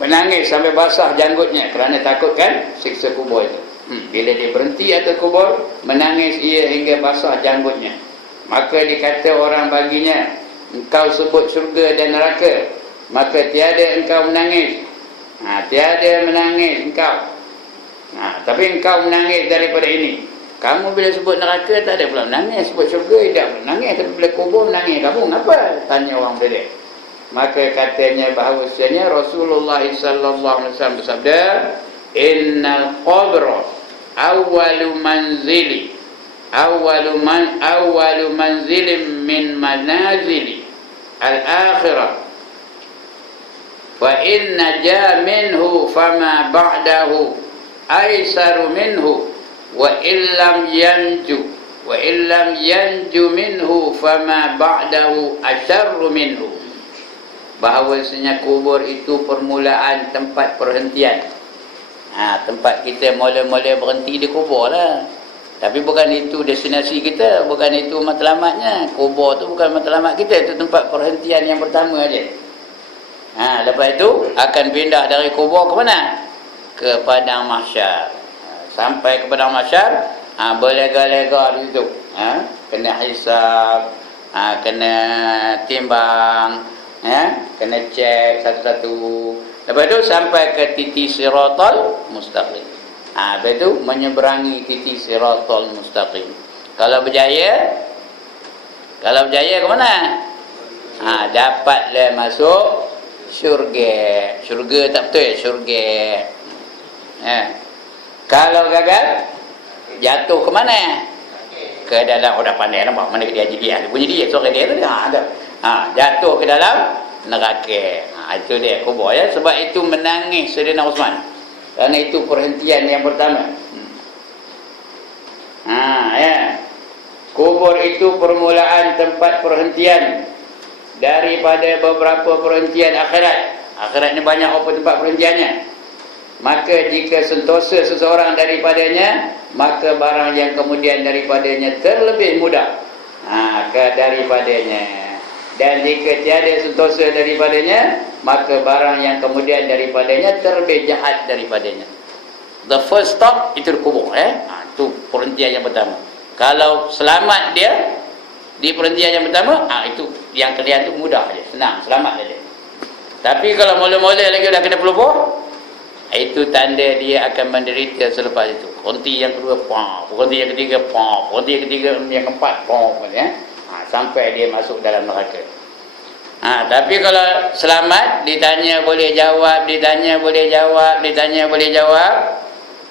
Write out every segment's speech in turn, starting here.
menangis sampai basah janggutnya kerana takut kan siksa kubur itu. Bila dia berhenti atas kubur, menangis ia hingga basah janggutnya. Maka dikata orang baginya, engkau sebut syurga dan neraka, maka tiada engkau menangis. Tiada menangis engkau. Tapi engkau menangis daripada ini. Kamu bila sebut neraka tak ada pula menangis, sebut syurga tidak menangis, tapi bila kubur menangis. Kamu ngapa? Tanya orang berdek. Maka katanya bahawasanya Rasulullah sallallahu alaihi wasallam bersabda, innal qabra awwalu manzilin min manazili al-akhirah wa inna ja minhu fama ba'dahu aisaru minhu wa illam yanju minhu fama ba'dahu asyarru minhu. Bahawasanya kubur itu permulaan tempat perhentian. Tempat kita mula-mula berhenti di kubur lah. Tapi bukan itu destinasi kita, bukan itu matlamatnya. Kubur tu bukan matlamat kita, itu tempat perhentian yang pertama aja. Lepas itu akan pindah dari kubur ke mana? Ke padang mahsyar. Sampai ke padang mahsyar, berlega-lega di situ. Kena hisab, kena timbang, kena cek satu-satu. Lepas itu sampai ke titik siratal mustaqim. Lepas itu menyeberangi titik siratal mustaqim. Kalau berjaya ke mana? Dapatlah masuk syurga. Syurga tak betul ya? Syurga. Kalau gagal, jatuh ke mana? Ke dalam, dah pandai nampak mana dia jadi. Bunyi dia, suara dia tu ada. Jatuh ke dalam neraka. Itu dia kubur ya. Sebab itu menangis Sayyidina Uthman. Kerana itu perhentian yang pertama. Kubur itu permulaan tempat perhentian daripada beberapa perhentian akhirat. Akhirat ni banyak apa tempat perhentiannya. Maka jika sentosa seseorang daripadanya, maka barang yang kemudian daripadanya terlebih mudah daripadanya. Dan jika tiada sentosa daripadanya, maka barang yang kemudian daripadanya terlebih jahat daripadanya. The first stop itu kubur. Itu perhentian yang pertama. Kalau selamat dia di perhentian yang pertama, itu yang kalian tu mudah je, senang, selamat saja. Tapi kalau mula-mula lagi dah kena pelupur, itu tanda dia akan menderita selepas itu. Perhenti yang kedua, perhenti yang ketiga, perhenti yang ketiga, yang keempat, sampai dia masuk dalam neraka. Tapi kalau selamat, ditanya boleh jawab, ditanya boleh jawab, ditanya boleh jawab,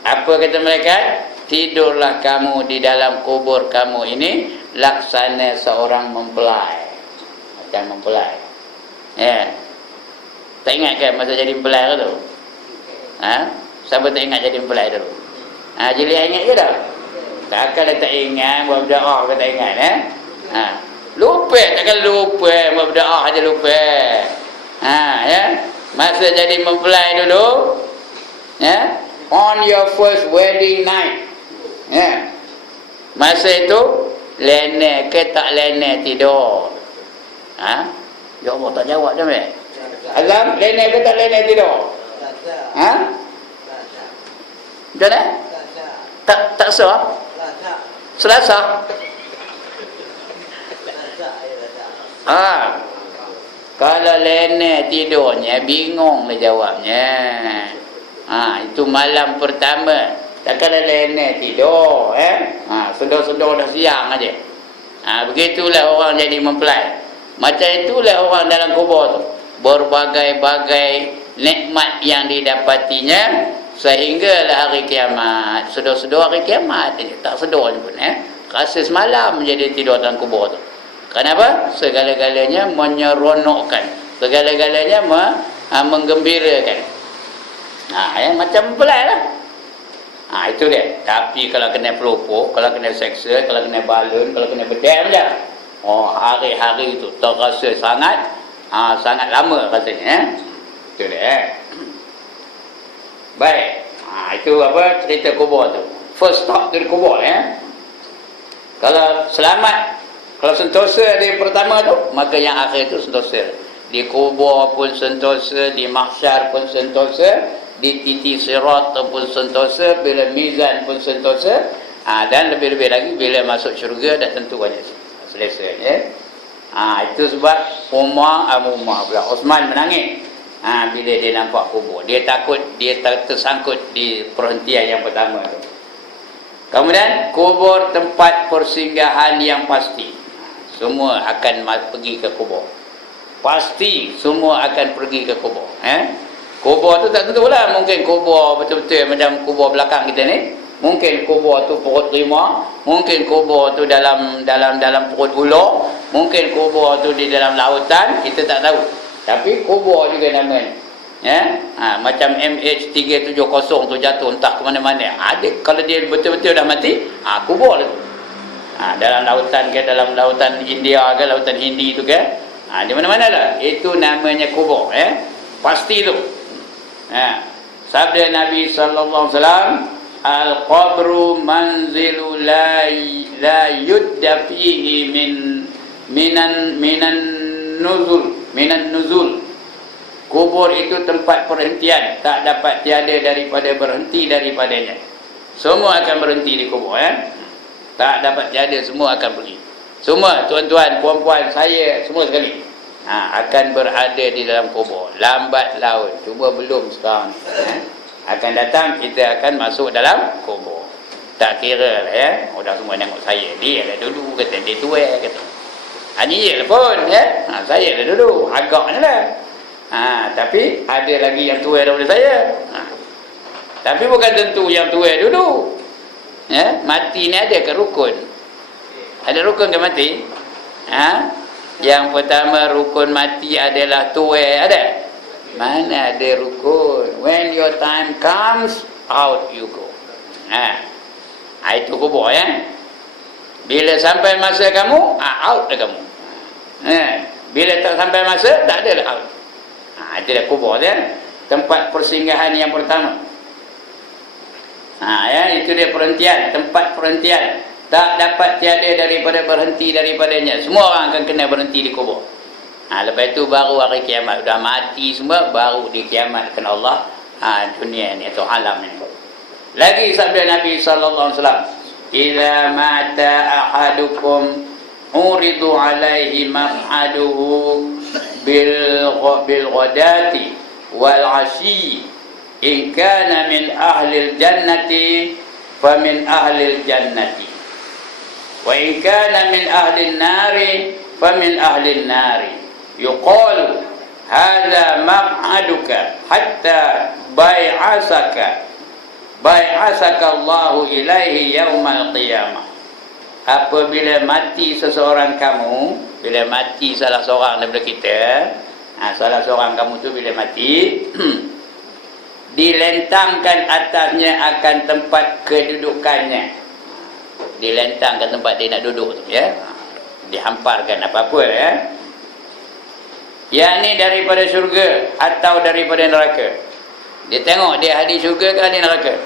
apa kata mereka? Tidurlah kamu di dalam kubur kamu ini laksana seorang mempelai. Macam mempelai. Tak ingat kan masa jadi mempelai tu? Siapa tak ingat jadi mempelai dulu? Jadi ingat ke tak? Takkan tak ingat, buat berdoa ke tak ingat lupa, takkan lupa, buat berdoa aja lupa. Masa jadi mempelai dulu, on your first wedding night, masa itu lena ke tak lena tidur? Ya Allah tak jawab je meh. Azam, lena ke tak lena tidur? Macam mana? Tak sah? Selasa? Kalau lena tidurnya, bingunglah jawabnya. Itu malam pertama. Takkan lena tidur, sedar-sedar dah siang aja. Begitulah orang jadi mempelai. Macam itulah orang dalam kubur tu. Berbagai-bagai nikmat yang didapatinya sehinggalah hari kiamat. Sedar-sedar hari kiamat aja, tak sedar pun. Rasa semalam menjadi tidur dalam kubur tu. Kenapa? Segala-galanya menyeronokkan, segala-galanya menggembirakan. Macam mempelai lah. Itu dia. Tapi kalau kena pelupuk, kalau kena seksa, kalau kena balun, kalau kena bedam je, hari-hari itu terasa sangat sangat lama rasanya. Itu dia. Baik. Itu apa cerita kubur tu. First stop dari kubur. Kalau selamat, kalau sentosa dari pertama tu, maka yang akhir tu sentosa. Di kubur pun sentosa, di mahsyar pun sentosa, di titik sirat pun sentosa, bila mizan pun sentosa. Dan lebih-lebih lagi bila masuk syurga dah tentu aja selesai, ya. Itu sebab Umar pula Osman menangis bila dia nampak kubur. Dia takut dia tersangkut di perhentian yang pertama tu. Kemudian kubur tempat persinggahan yang pasti. Semua akan pergi ke kubur. Pasti semua akan pergi ke kubur. Kubur tu tak tentulah. Mungkin kubur betul-betul macam kubur belakang kita ni. Mungkin kubur tu perut rimau. Mungkin kubur tu dalam perut ular. Mungkin kubur tu di dalam lautan. Kita tak tahu. Tapi kubur juga namanya. Macam MH370 tu jatuh entah ke mana-mana. Kalau dia betul-betul dah mati, kubur tu. Dalam lautan ke, dalam lautan India ke, lautan Hindi tu ke, di mana-mana lah. Itu namanya kubur, pasti tu. Sabda Nabi sallallahu alaihi wasallam, al-qabru manzilu la yudda fihi minan nuzul. Kubur itu tempat perhentian, tak dapat tiada daripada berhenti daripadanya. Semua akan berhenti di kubur, tak dapat tiada, semua akan pergi. Semua tuan-tuan, puan-puan, saya semua sekali akan berada di dalam kubur. Lambat laun, cuma belum sekarang. Akan datang, kita akan masuk dalam kubur. Tak kira lah, orang semua tengok saya, dia lah dulu kata, dia tua kata. Ni je lah pun, saya lah dulu, agaknya lah. Tapi ada lagi yang tua daripada saya. Tapi bukan tentu yang tua dulu. Mati ni ada ke rukun? Ada rukun ke mati? Yang pertama rukun mati adalah tua, ada? Mana ada rukun? When your time comes, out you go. Itu kubur, Bila sampai masa kamu, out dah kamu. Bila tak sampai masa, tak ada dah out. Itu dah kubur, tempat persinggahan yang pertama. Itu dia perhentian, tempat perhentian. Tak dapat tiada daripada berhenti daripadanya. Semua orang akan kena berhenti di kubur. Lepas itu baru hari kiamat. Dah mati semua, baru di kiamat kena Allah dunia ni atau alam ni. Lagi sabda Nabi sallallahu alaihi wasallam, "Idza mata ahadukum uridu alaihi maq'aduhu bil ghadati wal 'ashi. In kana min ahlil jannati fa min ahlil jannati. Wa in kana min ahlin nari fa min ahlin nari. Yuqalu hadza maq'aduka hatta bai'asaka Allahu ilaihi yaumal qiyamah." Apabila mati seseorang kamu, bila mati salah seorang daripada kita, salah seorang kamu tu bila mati, dilentangkan atasnya akan tempat kedudukannya. Dilentangkan tempat dia nak duduk tu, dihamparkan apa-apa, Yang ni daripada syurga atau daripada neraka. Dia tengok dia ahli syurga ke ahli neraka.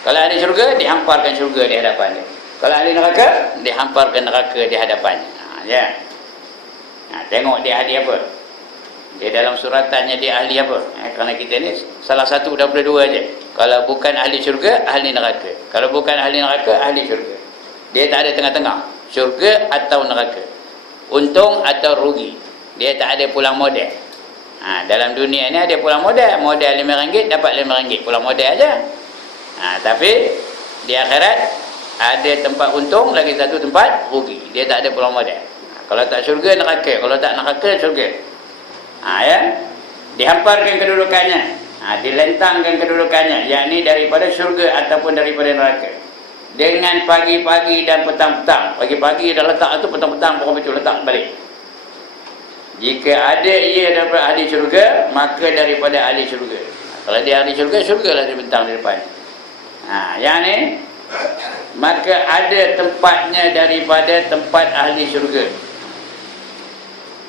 Kalau ahli syurga, dihamparkan syurga di hadapan dia. Kalau ahli neraka, dihamparkan neraka di hadapannya. Tengok dia ahli apa. Dia dalam suratannya dia ahli apa. Kerana kita ni salah satu daripada dua aja. Kalau bukan ahli syurga, ahli neraka. Kalau bukan ahli neraka, ahli syurga. Dia tak ada tengah-tengah. Syurga atau neraka. Untung atau rugi. Dia tak ada pulang modal. Dalam dunia ni ada pulang modal. Modal RM5 dapat RM5. Pulang modal aja. Tapi di akhirat ada tempat untung, lagi satu tempat rugi. Dia tak ada pulang modal. Kalau tak syurga, neraka. Kalau tak neraka, syurga. Dihamparkan kedudukannya, dilentangkan kedudukannya, yakni daripada syurga ataupun daripada neraka. Dengan pagi-pagi dan petang-petang. Pagi-pagi dah letak tu, petang-petang pokok itu letak balik. Jika ada ia daripada ahli syurga, maka daripada ahli syurga. Kalau dia ahli syurga, syurga lah dia bentang di depan. Yang ni, maka ada tempatnya daripada tempat ahli syurga.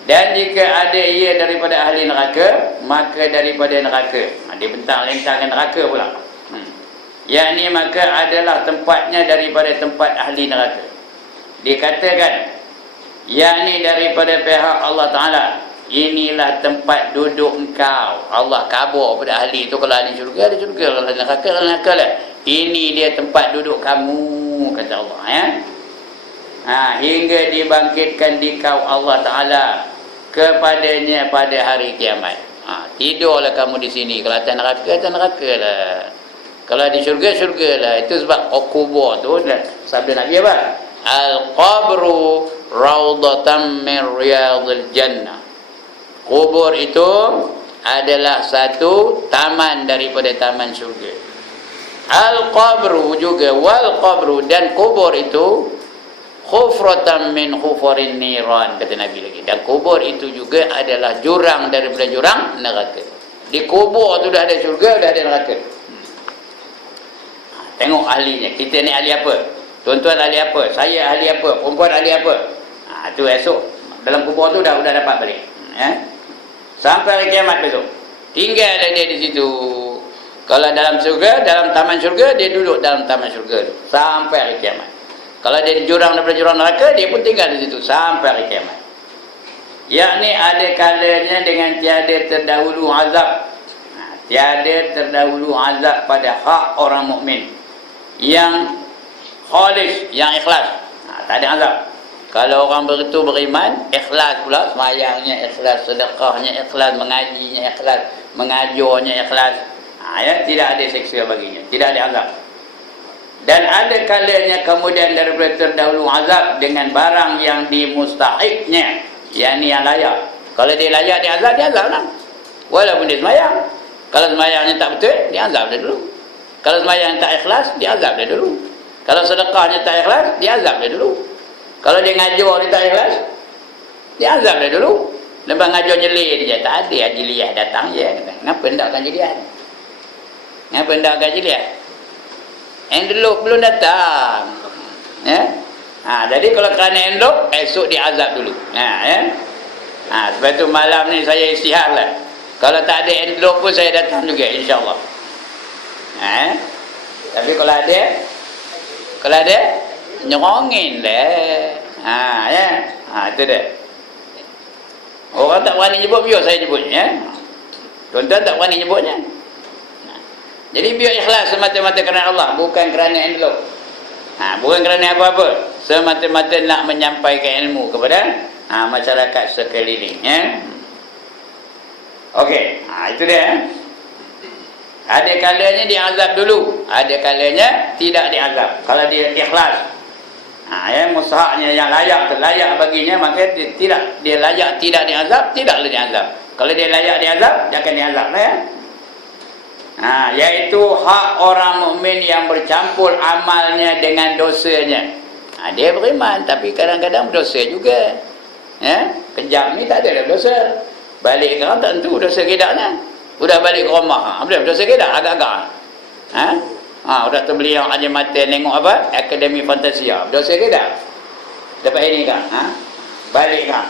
Dan jika ada ia daripada ahli neraka, maka daripada neraka. Dia bentang lentangkan neraka pula. Yang ni maka adalah tempatnya daripada tempat ahli neraka. Dikatakan, yang ni daripada pihak Allah Ta'ala, inilah tempat duduk engkau. Allah khabar pada ahli itu, kalau ahli syurga ada syurga, kalau ahli neraka ada neraka lah. Ini dia tempat duduk kamu, kata Allah, ya. Hingga dibangkitkan dikau Allah Ta'ala kepadanya pada hari kiamat. Tidurlah kamu di sini. Kalau atas neraka lah. Kalau di syurga lah. Itu sebab kubur tu sabda Nabi apa? Al-qabru raudatan min riyadil jannah. Kubur itu adalah satu taman daripada taman syurga. Al-qabru juga, wal qabru, dan kubur itu khufratan min khufarin niran, kata Nabi lagi. Dan kubur itu juga adalah jurang daripada jurang neraka. Di kubur tu dah ada syurga, dah ada neraka. Tengok ahlinya. Kita ni ahli apa? Tuan-tuan ahli apa? Saya ahli apa? Perempuan ahli apa? Tu esok dalam kubur tu dah dapat balik. Sampai hari kiamat besok. Tinggal dia di situ. Kalau dalam syurga, dalam taman syurga, dia duduk dalam taman syurga tu sampai hari kiamat. Kalau dia jurang daripada jurang neraka, dia pun tinggal di situ sampai hari kiamat. Yakni ada kalanya dengan tiada terdahulu azab. Tiada terdahulu azab pada hak orang mukmin yang khalis, yang ikhlas. Tak ada azab. Kalau orang begitu beriman, ikhlas pula, semayangnya ikhlas, sedekahnya ikhlas, mengajinya ikhlas, mengajarnya ikhlas, tidak ada seksa baginya, tidak ada azab. Dan ada kalanya kemudian daripada terdahulu azab dengan barang yang dimustahiknya, yakni yang layak. Kalau dia layak diazab, dia azab lah. Walaupun dia semayang. Kalau semayangnya tak betul, dia azab dia dulu. Kalau semayang tak ikhlas, dia azab dia dulu. Kalau sedekahnya tak ikhlas, dia azab dia dulu. Kalau dia ngajar dia tak ikhlas, dia azab dia dulu. Lepas ngajar jelir dia, tak ada ajiliyah datang je. Kenapa hendakkan jeliah? Kenapa hendakkan jeliah? Envelope belum datang. Jadi kalau kerana envelope, esok dia azab dulu. Sebab tu malam ni saya istihar lah. Kalau tak ada envelope pun saya datang juga, insyaAllah. Tapi kalau ada, nyerongin dah. Itu dia. Orang tak berani nyebut, biar saya nyebutnya. Tuan-tuan tak berani nyebutnya. Jadi biar ikhlas semata-mata kerana Allah, bukan kerana envelope. Bukan kerana apa-apa. Semata-mata nak menyampaikan ilmu kepada masyarakat sekeliling. Okey, itu dia. Ada kalanya dia azab dulu, ada kalanya tidak diazab. Kalau dia ikhlas, mustahaknya yang layak terlayak baginya, maka dia layak tidak diazab, tidaklah diazab. Kalau dia layak diazab, dia akan diazab lah, iaitu hak orang mukmin yang bercampur amalnya dengan dosanya. Dia beriman tapi kadang-kadang berdosa juga. Kejap ni tak ada dosa. Balik sekarang tak tentu dosa kedaknya. Udah balik ke rumah, boleh dosa kedak agak-agak. Udah terbeli yang aja mata tengok apa? Akademi Fantasia. Dosa kedak. Dapat ini kan? Balik kan?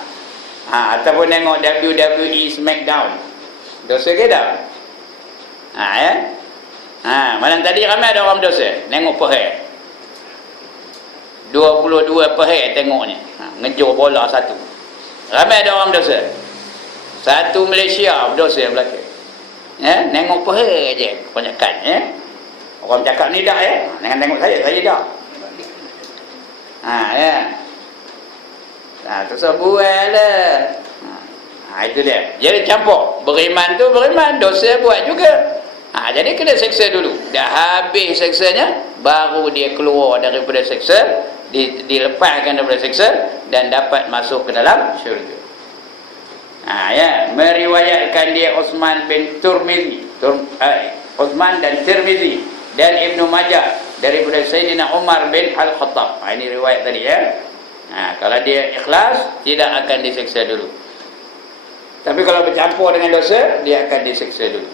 Ataupun tengok WWE Smackdown. Dosa kedak. Malam tadi ramai ada orang berdosa. Tengok Perhel 22 Perhel tengoknya. Ngejur bola satu. Ramai ada orang berdosa. Satu Malaysia berdosa yang belakang. Tengok Perhel je kebanyakan. Orang cakap ni dah jangan tengok saya dah. Terus buat lah. Itu dia. Jadi campur. Beriman tu beriman, dosa buat juga. Jadi kena seksa dulu. Dah habis seksanya, baru dia keluar daripada seksa, dilepaskan daripada seksa dan dapat masuk ke dalam syurga. Meriwayatkan dia Utsman bin Tirmizi, Utsman dan Tirmizi dan Ibnu Majah daripada Sayyidina Umar bin Al-Khattab. Ini riwayat tadi kalau dia ikhlas, tidak akan diseksa dulu. Tapi kalau bercampur dengan dosa, dia akan diseksa dulu.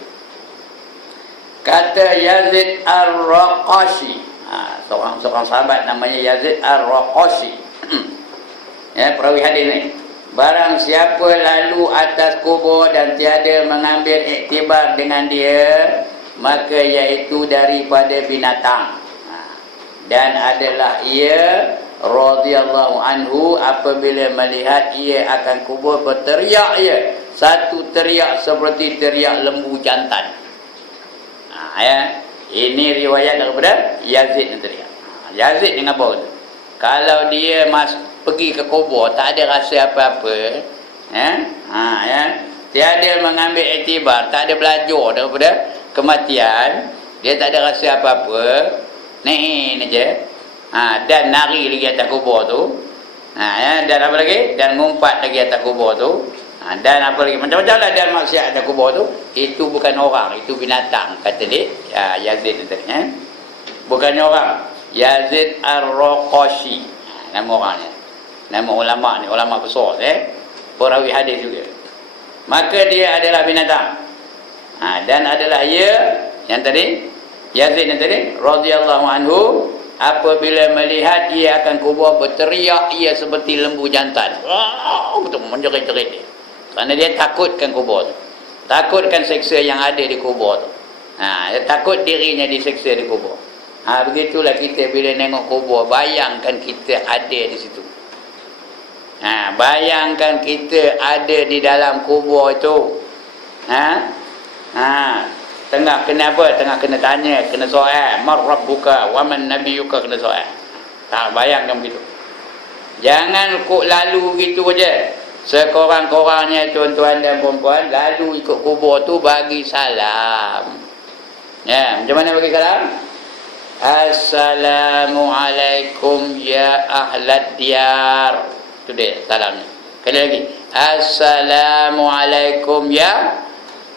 Kata Yazid Ar-Raqashi, seorang sahabat namanya Yazid Ar-Raqashi. Perawi hadis ni. Barang siapa lalu atas kubur dan tiada mengambil iktibar dengan dia, maka iaitu daripada binatang. Dan adalah ia radhiyallahu anhu apabila melihat ia akan kubur berteriak ia satu teriak seperti teriak lembu jantan. Ya, ini riwayat daripada Yazid yang teriak. Yazid dengan apa tu? Kalau dia pergi ke kubur tak ada rasa apa-apa, ya, tiada mengambil iktibar, tak ada belajar daripada kematian, dia tak ada rasa apa-apa, naik aja, dan nari lagi atas kubur tu, ya, dan apa lagi, dan ngumpat lagi atas kubur tu, dan apa lagi, macam-macam lah dan maksiat atas kubur tu. Itu bukan orang, itu binatang, kata dia, Yazid tadi, bukan orang. Yazid Ar-Raqashi, nama orangnya, nama ulama ni, ulama besar, perawi hadis juga. Maka dia adalah binatang, dan adalah ia yang tadi Yazid yang tadi radhiyallahu anhu apabila melihat ia akan kubur berteriak ia seperti lembu jantan. Betul menjerit-jerit dia. Kerana dia takutkan kubur tu, takutkan seksa yang ada di kubur tu. Dia takut dirinya diseksa di kubur. Begitulah kita bila tengok kubur, bayangkan kita ada di situ. Bayangkan kita ada di dalam kubur itu. Tengah kena apa? Tengah kena tanya, kena soal, mar rabbuka wa man nabiyuka, kena soal. Tak bayangkan begitu. Jangan kok lalu gitu aja. Sekorang-korangnya tuan-tuan dan puan-puan lalu ikut kubur tu bagi salam. Ya, macam mana bagi salam? Assalamualaikum ya ahlad diyar. Itu dia salamnya. Kali lagi. Assalamualaikum ya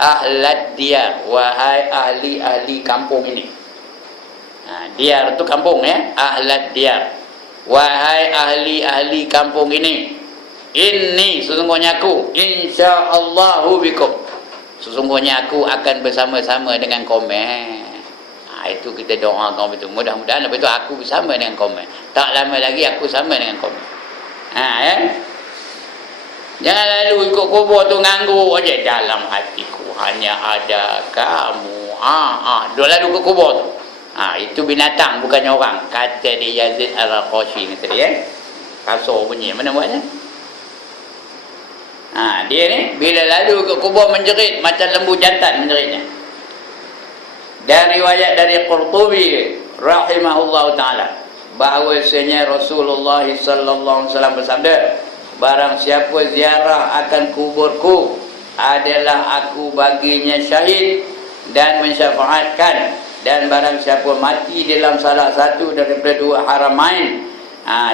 ahlad diyar. Wahai ahli-ahli kampung ini. Diyar itu kampung ya. Ahlad diyar. Wahai ahli-ahli kampung ini. Inni sesungguhnya aku. InsyaAllahu bikum. Sesungguhnya aku akan bersama-sama dengan komen. Itu kita doakan betul. Mudah-mudahan lepas itu aku bersama dengan komen. Tak lama lagi aku sama dengan komen. Jangan lalu ikut kubur tu nganggur aja. Dalam hatiku hanya ada kamu. Dua lalu ke kubur tu. Itu binatang bukannya orang. Kata dia Yazid Al-Raqashi ni tadi kasar bunyi. Mana buatnya? Dia ni bila lalu ke kubur menjerit macam lembu jantan menjeritnya. Dan riwayat dari Qurtubi rahimahullahu taala bahawasanya Rasulullah sallallahu alaihi wasallam bersabda, barang siapa ziarah akan kuburku adalah aku baginya syahid dan mensyafaatkan, dan barang siapa mati dalam salah satu daripada dua haramain,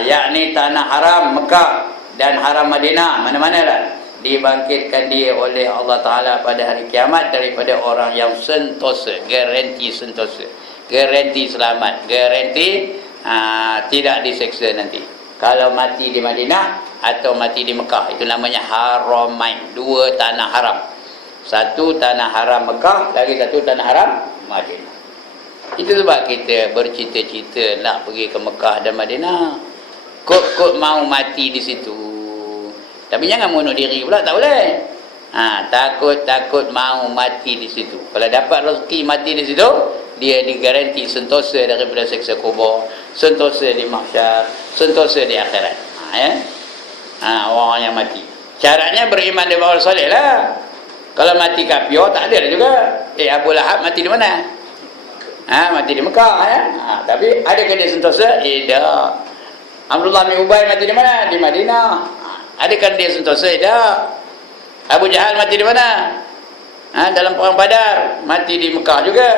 yakni tanah haram Mekah dan haram Madinah, mana-manalah, dibangkitkan dia oleh Allah Ta'ala pada hari kiamat daripada orang yang sentosa, garanti sentosa, garanti selamat, garanti tidak diseksa nanti kalau mati di Madinah atau mati di Mekah. Itu namanya haramain, dua tanah haram, satu tanah haram Mekah, lagi satu tanah haram Madinah. Itu sebab kita bercita-cita nak pergi ke Mekah dan Madinah, kok mau mati di situ. Tapi jangan bunuh diri pula, tak boleh. Takut mau mati di situ. Kalau dapat rezeki mati di situ, dia digaranti sentosa daripada seksa kubur, sentosa di mahsyar, sentosa di akhirat. Orang yang mati. Syaratnya beriman dengan orang soleh lah. Kalau mati kafir tak ada juga. Abu Lahab mati di mana? Mati di Mekah tapi adakah dia sentosa? Tak. Abdullah bin Ubay mati di mana? Di Madinah. Adakah dia sentosa? Tak. Abu Jahal mati di mana? Dalam perang Badar. Mati di Mekah juga.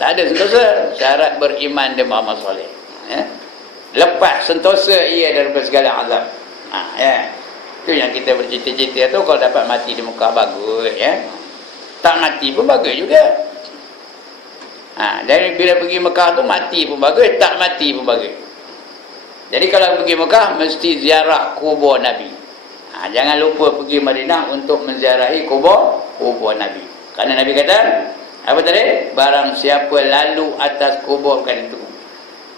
Tak ada sentosa. Syarat beriman dia Muhammad soleh. Lepas sentosa ia daripada segala azab. Itu yang kita bercita-cita tu. Kalau dapat mati di Mekah bagus. Tak mati pun bagus juga. Dari bila pergi Mekah tu mati pun bagus, tak mati pun bagus. Jadi kalau pergi Mekah mesti ziarah kubur Nabi. Jangan lupa pergi Madinah untuk menziarahi kubur Nabi. Kerana Nabi kata, apa tadi? Barang siapa lalu atas kubur, bukan itu.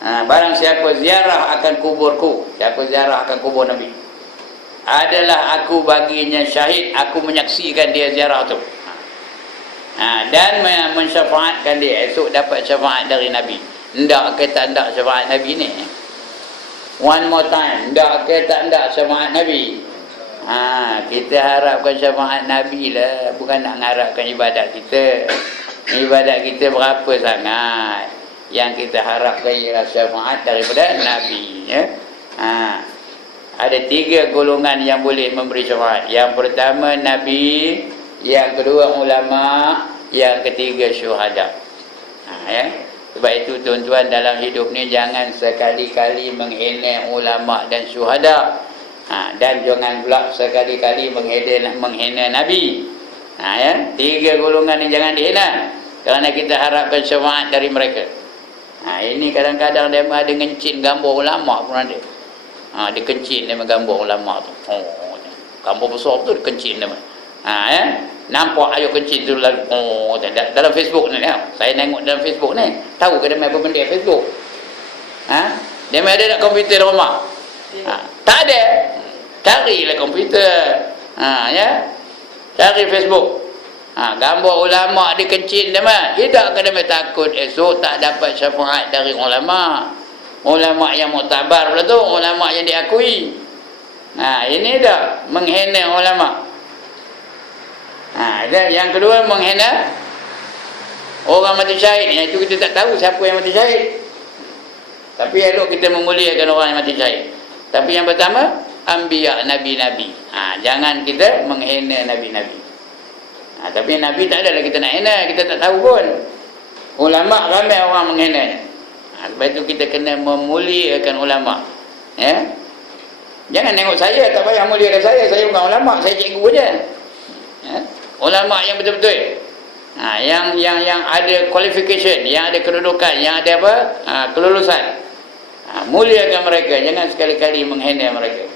Barang siapa ziarah akan kuburku, siapa ziarah akan kubur Nabi, adalah aku baginya syahid, aku menyaksikan dia ziarah tu. Dan mensyafaatkan dia, esok dapat syafaat dari Nabi. Ndak kata ndak syafaat Nabi ni. One more time. Tak ke tak ndak syafaat Nabi. Kita harapkan syafaat Nabi lah, bukan nak mengharapkan ibadat kita. Ibadat kita berapa sangat. Yang kita harapkan ialah syafaat daripada Nabi, ya. Ada 3 golongan yang boleh memberi syafaat. Yang pertama Nabi, yang kedua ulama, yang ketiga syuhada. Ya. Sebab itu tuan-tuan, dalam hidup ni jangan sekali-kali menghina ulama dan syuhada. Dan jangan pula sekali-kali menghina Nabi. Ya. 3 golongan ni jangan dihina, kerana kita harapkan syafaat dari mereka. Ini kadang-kadang dia ada ngencin gambar ulama pun ada. Dia kencin dia menggambar ulama tu. Gambar besar tu dia kencin dia. Ya. Nampak ayo kencin tu lalu. Dalam Facebook ni. Saya tengok dalam Facebook ni. Tahu ke dia main apa benda Facebook? Dia main ada tak komputer di rumah? Tak ada. Carilah komputer. Ya. Cari Facebook. Gambar ulama dikencin dia mah. Tidak kena takut esok tak dapat syafaat dari ulama. Ulama yang muktabar pula tu, ulama yang diakui. Ini dah menghina ulama. Dan yang kedua menghina orang mati syahid. Yang itu kita tak tahu siapa yang mati syahid. Tapi elok kita memuliakan orang yang mati syahid. Tapi yang pertama, anbiya, nabi-nabi. Jangan kita menghina nabi-nabi. Tapi Nabi tak ada lah kita nak hina, kita tak tahu pun. Ulama ramai orang menghina. Sebab itu kita kena memuliakan ulama. Ya. Jangan tengok saya, tak payah muliakan saya bukan ulama, saya cikgu je. Ya. Ulama yang betul-betul. Yang ada qualification, yang ada kedudukan, yang ada apa? Kelulusan. Muliakan mereka, jangan sekali-kali menghina mereka.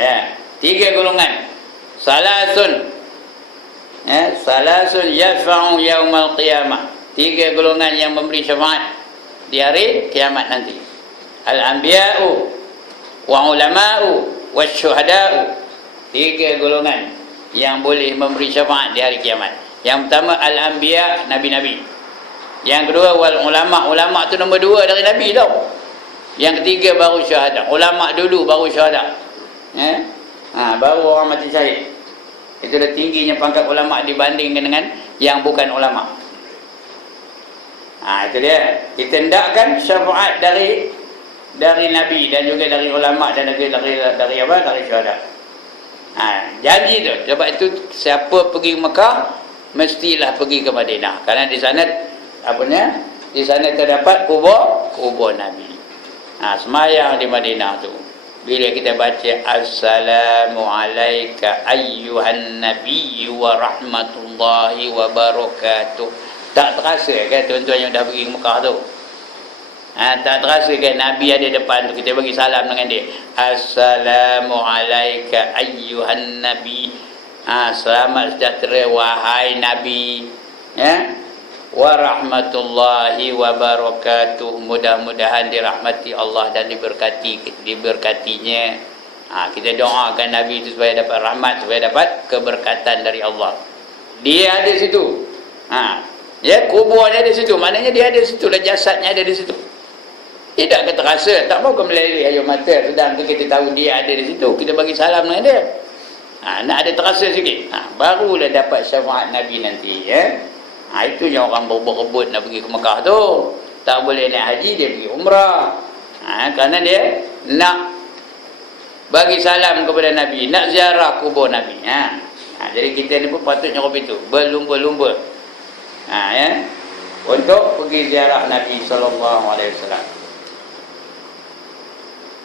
Ya. 3 golongan. Salasun yafa'u yaumal qiyamah. 3 golongan yang memberi syafaat di hari kiamat nanti. Al-anbiya'u wa ulama'u wa syuhada'u. 3 golongan yang boleh memberi syafaat di hari kiamat. Yang pertama al-anbiya, nabi-nabi. Yang kedua wal ulama. Ulama tu nombor 2 dari nabi tau. Yang ketiga baru syuhada. Ulama dulu baru syuhada. Baru orang mati syahid. Itu dah tingginya pangkat ulama dibandingkan dengan yang bukan ulama. Itu dia. Kita hendakkan syafaat dari Nabi dan juga dari ulama dan dari apa? Dari syuhada. Janji tu. Sebab itu siapa pergi Mekah mestilah pergi ke Madinah. Kerana di sana di sana terdapat kubur Nabi. Semayang di Madinah tu. Bila kita baca Assalamu alayka ayyuhan nabiyyu wa rahmatullahi wa barakatuh. Tak terasa kan tuan-tuan yang dah pergi ke Mekah tu? Tak terasa kan Nabi ada depan tu, kita bagi salam dengan dia. Assalamu alayka ayyuhan nabi. Selamat sejahtera wahai Nabi. Ya. Wa rahmatullahi wa barakatuh. Mudah-mudahan dirahmati Allah dan diberkatinya. Kita doakan Nabi itu supaya dapat rahmat, supaya dapat keberkatan dari Allah. Dia ada situ. Ya, kuburnya ada situ. Maknanya dia ada situ lah, jasadnya ada di situ. Tidak ke terasa, tak mau ke meleleh air mata sedang kita tahu dia ada di situ. Kita bagi salam dengan dia. Nak ada terasa sikit. Barulah dapat syafaat Nabi nanti, ya. Itu yang orang berebut nak pergi ke Mekah tu. Tak boleh naik haji, dia pergi umrah. Kerana dia nak bagi salam kepada Nabi, nak ziarah kubur Nabi. Jadi kita ni pun patutnya begitu, berlumba-lumba. Ya, untuk pergi ziarah Nabi SAW.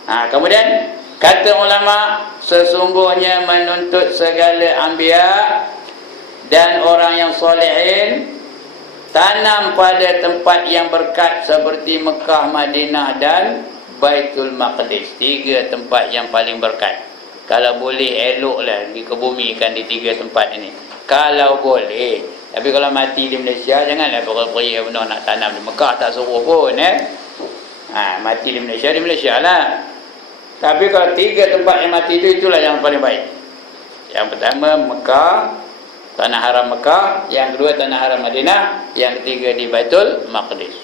Kemudian kata ulama, sesungguhnya menuntut segala anbiya dan orang yang solehin tanam pada tempat yang berkat seperti Mekah, Madinah dan Baitul Maqdis. 3 tempat yang paling berkat. Kalau boleh eloklah dikebumikan di 3 tempat ini. Kalau boleh. Tapi kalau mati di Malaysia, janganlah peri-peri benda nak tanam di Mekah, tak suruh pun. Mati di Malaysia lah. Tapi kalau 3 tempat yang mati itu, itulah yang paling baik. Yang pertama Mekah, tanah haram Mekah. Yang kedua tanah haram Madinah. Yang ketiga di Baitul Maqdis.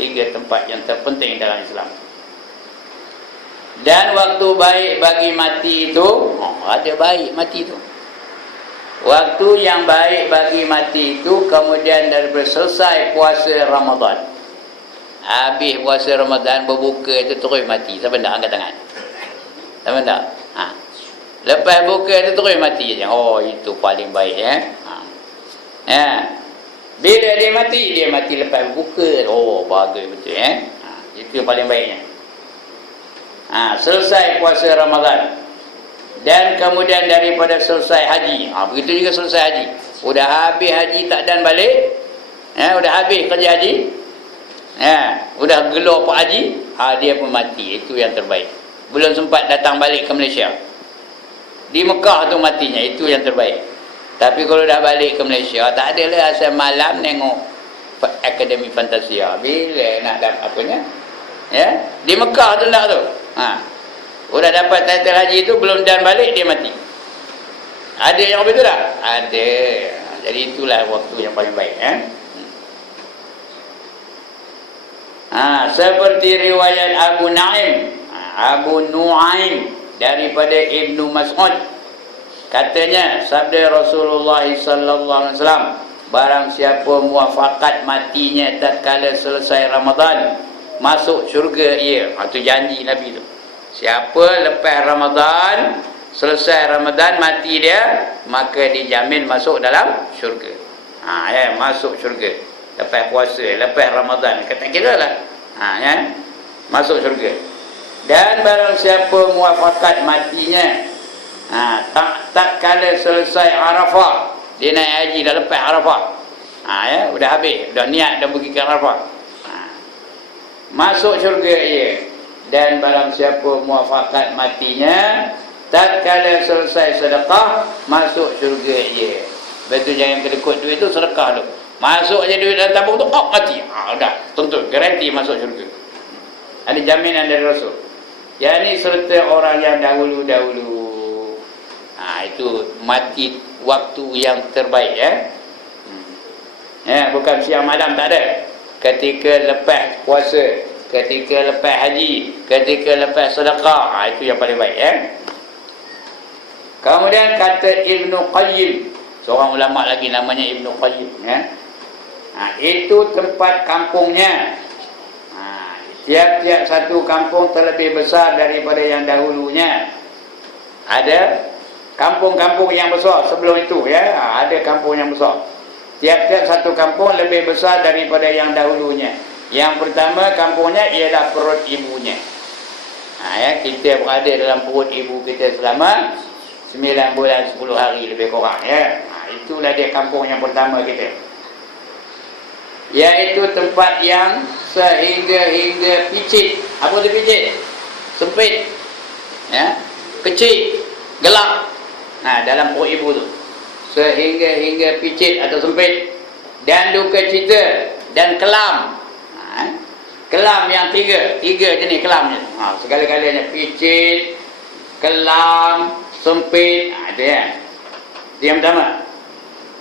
3 tempat yang terpenting dalam Islam. Dan waktu baik bagi mati itu, ada baik mati itu. Waktu yang baik bagi mati itu kemudian daripada selesai puasa Ramadan. Habis puasa Ramadan berbuka itu terus mati. Siapa nak angkat tangan? Siapa nak? Lepas buka itu terus mati je. Oh, itu paling baik Bila dia mati lepas buka. Oh, bagus betul Itu yang paling baiknya. Selesai puasa Ramadan. Dan kemudian daripada selesai haji. Begitu juga selesai haji. Udah habis haji tak dan balik. Udah habis kerja haji. Udah gelar pak haji. Dia pun mati. Itu yang terbaik. Belum sempat datang balik ke Malaysia. Di Mekah tu matinya. Itu yang terbaik. Tapi kalau dah balik ke Malaysia, tak adalah asal malam tengok Akademi Fantasia. Bila nak dapat apanya? Di Mekah tu nak tu. Udah dapat title haji tu, belum dan balik, dia mati. Ada yang betul tak? Ada. Jadi itulah waktu yang paling baik. Seperti riwayat Abu Nuaim daripada Ibnu Mas'ud. Katanya, sabda Rasulullah sallallahu alaihi wasallam, barang siapa muafakat matinya tatkala selesai Ramadan, masuk syurga ia. Itu janji Nabi tu. Siapa lepas Ramadan, selesai Ramadan mati dia, maka dijamin masuk dalam syurga. Masuk syurga. Lepas puasa, lepas Ramadan, kata kira lah. Masuk syurga. Dan barang siapa muafakat matinya, tak kala selesai Arafah, dia naik haji dah lepas Arafah. Udah habis, dah niat dah pergi ke Arafah. Masuk syurga ia. Dan barang siapa muafakat matinya tatkala selesai sedekah, masuk syurga ia. Betul, jangan kedekut duit tu sedekah tu. Masuk je duit dalam tabung tu, mati. Dah, tentu garanti masuk syurga. Ada jaminan dari Rasul. Yang ni serta orang yang dahulu-dahulu. Itu mati waktu yang terbaik bukan siang malam, tak ada. Ketika lepas puasa, ketika lepas haji, ketika lepas sedekah, itu yang paling baik Kemudian kata Ibnu Qayyim, seorang ulama lagi namanya Ibnu Qayyim itu tempat kampungnya. Tiap-tiap satu kampung terlebih besar daripada yang dahulunya. Ada kampung-kampung yang besar sebelum itu ada kampung yang besar. Tiap-tiap satu kampung lebih besar daripada yang dahulunya. Yang pertama kampungnya ialah perut ibunya. Kita berada dalam perut ibu kita selama 9 bulan 10 hari lebih kurang itulah dia kampung yang pertama kita. Iaitu tempat yang sehingga picit. Apa tu picit? Sempit. Kecil, gelap. Dalam perut ibu tu. Sehingga picit atau sempit. Dan duka cita dan kelam. Kelam yang tiga jenis kelam ni. Segala-galanya picit, kelam, sempit. Itu Itu yang pertama.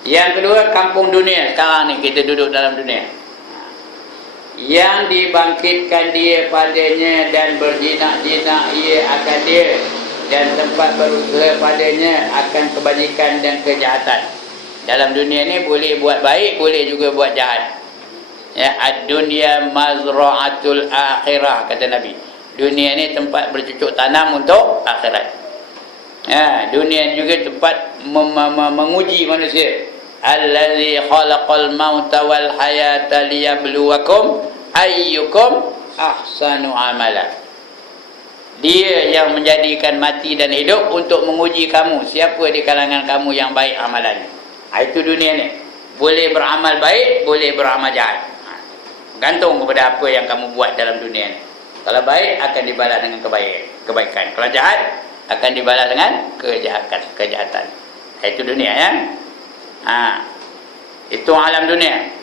Yang kedua, kampung dunia. Sekarang ni kita duduk dalam dunia. Yang dibangkitkan dia padanya dan berjinak-jinak ia akan dia, dan tempat berusaha padanya akan kebajikan dan kejahatan. Dalam dunia ni boleh buat baik, boleh juga buat jahat. Ad-dunya mazra'atul akhirah, kata Nabi. Dunia ni tempat bercucuk tanam untuk akhirat. Dunia juga tempat menguji manusia. Allazi khalaqal mauta wal hayata liyabluwakum ayyukum ahsanu amala. Dia yang menjadikan mati dan hidup untuk menguji kamu, siapa di kalangan kamu yang baik amalannya. Itu dunia ni. Boleh beramal baik, boleh beramal jahat. Gantung kepada apa yang kamu buat dalam dunia ni. Kalau baik akan dibalas dengan kebaikan. Kalau jahat akan dibalas dengan kejahatan. Itu dunia Itu alam dunia.